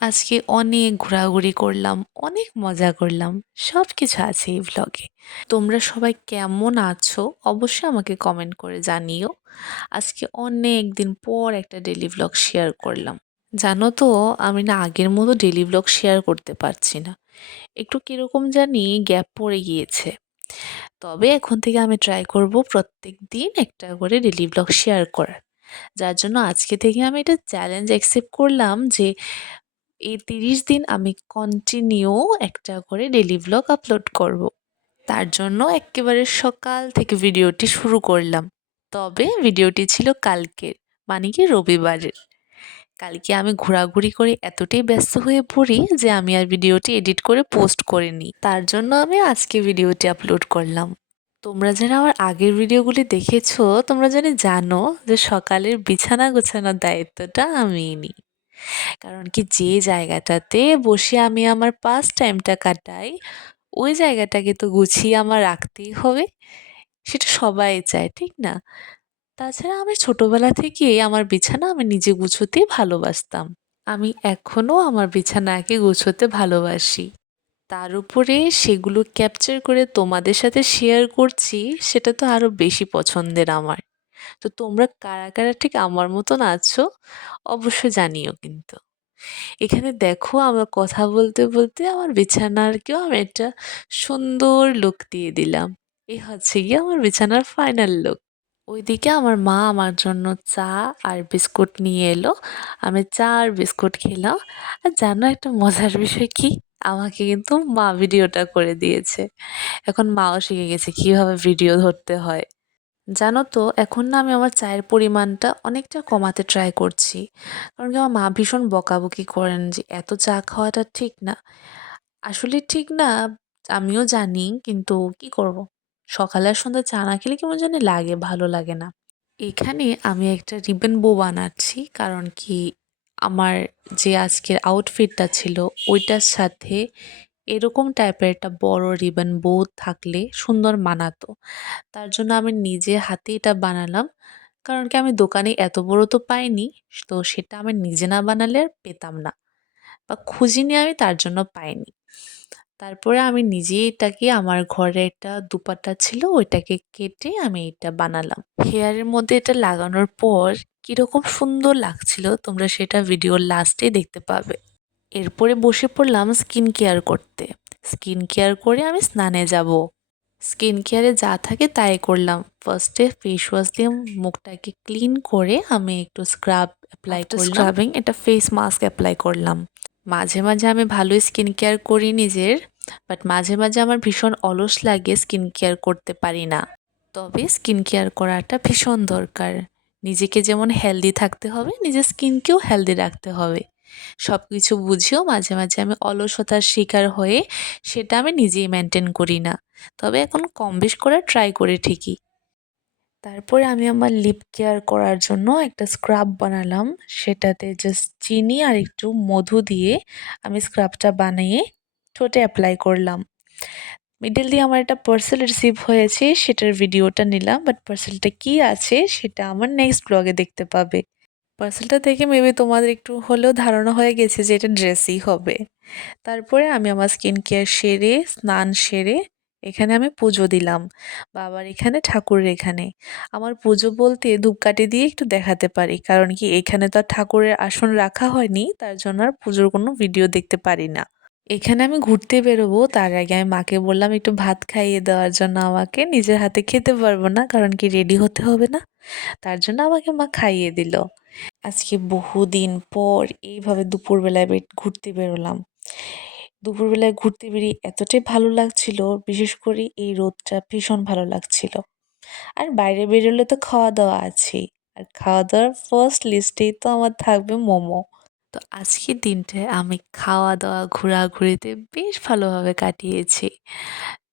আজকে অনেক ঘোরাঘুরি করলাম, অনেক মজা করলাম। সবকিছু আছে এই ভ্লগে। তোমরা সবাই কেমন আছো? অবশ্যই আমাকে কমেন্ট করে জানিও। আজকে অনেক দিন পর একটা ডেইলি ভ্লগ শেয়ার করলাম। জানো তো, আমি না আগের মতো ডেইলি ভ্লগ শেয়ার করতে পারছি না। একটু কিরকম জানি গ্যাপ পড়ে গিয়েছে। তবে এখন থেকে আমি ট্রাই করব প্রত্যেক দিন একটা করে ডেইলি ভ্লগ শেয়ার করার। যার জন্য আজকে থেকে আমি এটা চ্যালেঞ্জ অ্যাকসেপ্ট করলাম যে এই 30 দিন আমি কন্টিনিউ একটা করে ডেইলি ভ্লগ আপলোড করব। তার জন্য একেবারে সকাল থেকে ভিডিওটি শুরু করলাম। তবে ভিডিওটি ছিল কালকের, মানে কি রবিবারের। কালকে আমি ঘোরাঘুরি করে এতটাই ব্যস্ত হয়ে পড়ি যে আমি আর ভিডিওটি এডিট করে পোস্ট করিনি। তার জন্য আমি আজকে ভিডিওটি আপলোড করলাম। তোমরা যারা আমার আগের ভিডিওগুলি দেখেছো, তোমরা জানো যে সকালের বিছানা গোছানোর দায়িত্বটা আমিই নিই। কারণ কি, যে জায়গাটাতে বসে আমি আমার পাস টাইমটা কাটাই, ওই জায়গাটাকে তো গুছিয়ে আমার রাখতেই হবে। সেটা সবাই চায়, ঠিক না? তাছাড়া আমি ছোটবেলা থেকেই আমার বিছানা আমি নিজে গুছোতেই ভালোবাসতাম। আমি এখনো আমার বিছানাকে গুছোতে ভালোবাসি। তার উপরে সেগুলো ক্যাপচার করে তোমাদের সাথে শেয়ার করছি, সেটা তো আরো বেশি পছন্দের আমার। তো তোমরা কারা কারা ঠিক আমার মতন আছো অবশ্যই জানিও কিন্তু। এখানে দেখো, আমরা কথা বলতে বলতে আমার বিছানারকেও আমি একটা সুন্দর লুক দিয়ে দিলাম। এই হচ্ছে গিয়ে আমার বিছানার ফাইনাল লুক। ওইদিকে আমার মা আমার জন্য চা আর বিস্কুট নিয়ে এলো। আমি চা আর বিস্কুট খেলাম। আর জানো একটা মজার বিষয় কি, আমাকে কিন্তু মা ভিডিওটা করে দিয়েছে। এখন মাও শিখে গেছে কিভাবে ভিডিও ধরতে হয়। জানো তো, এখন না আমি আমার চায়ের পরিমাণটা অনেকটা কমাতে ট্রাই করছি। কারণ কি, আমার মা ভীষণ বকাবকি করেন যে এত চা খাওয়াটা ঠিক না। আসলে ঠিক না, আমিও জানি, কিন্তু কি করব? সকালে আর সন্ধ্যায় চা না খেলে কেমন জানি লাগে, ভালো লাগে না। এখানে আমি একটা রিবন বো বানাচ্ছি, কারণ কি, আমার যে আজকের আউটফিটটা ছিল ওইটার সাথে এরকম টাইপের একটা বড় রিবন বো থাকলে সুন্দর মানাতো। তার জন্য আমি নিজে হাতে এটা বানালাম। কারণ কি, আমি দোকানে এত বড় তো পাইনি। তো সেটা আমি নিজে না বানালে আর পেতাম না, বা খুঁজিনি, আমি তার জন্য পাইনি। তারপরে আমি নিজেই এটাকে, আমার ঘরে একটা দুপাট্টা ছিল ওইটাকে কেটে আমি এটা বানালাম। হেয়ারের মধ্যে এটা লাগানোর পর কিরকম সুন্দর লাগছিল তোমরা সেটা ভিডিওর লাস্টে দেখতে পাবে। এরপরে বসে পড়লাম স্কিন কেয়ার করতে। স্কিন কেয়ার করে আমি স্নানে যাব। স্কিন কেয়ারে যা থাকে তাই করলাম। ফার্স্টে ফেস ওয়াশ দিয়ে মুখটাকে ক্লিন করে আমি একটু স্ক্রাব অ্যাপ্লাই করলাম। স্ক্রাবিং এটা ফেস মাস্ক অ্যাপ্লাই করলাম। মাঝে মাঝে আমি ভালোই স্কিন কেয়ার করি নিজের, বাট মাঝে মাঝে আমার ভীষণ অলস লাগে, স্কিন কেয়ার করতে পারি না। তবে স্কিন কেয়ার করাটা ভীষণ দরকার। নিজেকে যেমন হেলদি থাকতে হবে, নিজের স্কিনকেও হেলদি রাখতে হবে। সব কিছু বুঝেও মাঝে মাঝে আমি অলসতার শিকার হয়ে সেটা আমি নিজেই মেনটেন করি না। তবে এখন কম বেশ করার ট্রাই করি ঠিকই। তারপরে আমি আমার লিপ কেয়ার করার জন্য একটা স্ক্রাব বানালাম। সেটাতে জাস্ট চিনি আর একটু মধু দিয়ে আমি স্ক্রাবটা বানিয়ে ঠোঁটে অ্যাপ্লাই করলাম। মিডল দিয়ে আমার একটা পার্সেল রিসিভ হয়েছে, সেটার ভিডিওটা নিলাম, বাট পার্সেলটা কি আছে সেটা আমার নেক্সট ব্লগে দেখতে পাবে। পার্সেলটা দেখে মেবি তোমাদের একটু হলেও ধারণা হয়ে গেছে যে এটা ড্রেসই হবে। তারপরে আমি আমার স্কিন কেয়ার সেরে, স্নান সেরে এখানে আমি পুজো দিলাম। বাবার এখানে, ঠাকুরের এখানে। আমার পুজো বলতে ধূপকাঠি দিয়ে একটু দেখাতে পারি, কারণ কি এখানে তো আর ঠাকুরের আসন রাখা হয়নি, তার জন্য আর পুজোর কোনো ভিডিও দেখতে পারি না। এখানে আমি ঘুরতে বেরোবো, তার আগে আমি মাকে বললাম একটু ভাত খাইয়ে দেওয়ার জন্য আমাকে। নিজের হাতে খেতে পারবো না, কারণ কি রেডি হতে হবে না। তার জন্য আমাকে মা খাইয়ে দিল। আজকে বহুদিন পর এইভাবে দুপুরবেলায় ঘুরতে বেরোলাম। দুপুরবেলায় ঘুরতে বেরিয়ে এতটাই ভালো লাগছিল, বিশেষ করে এই রোদটা ভীষণ ভালো লাগছিল। আর বাইরে বেরোলে তো খাওয়া দাওয়া আছেই। আর খাওয়া দাওয়ার ফার্স্ট লিস্টেই তো আমার থাকবে মোমো। তো আজকের দিনটায় আমি খাওয়া দাওয়া ঘোরাঘুরিতে বেশ ভালোভাবে কাটিয়েছি।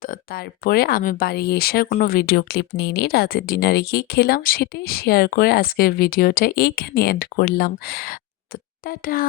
তো তারপরে আমি বাড়ি এসে আর কোনো ভিডিও ক্লিপ নিইনি। রাতের ডিনারে কি খেলাম সেটাই শেয়ার করে আজকের ভিডিওটা এইখানে এন্ড করলাম। তো টাটা।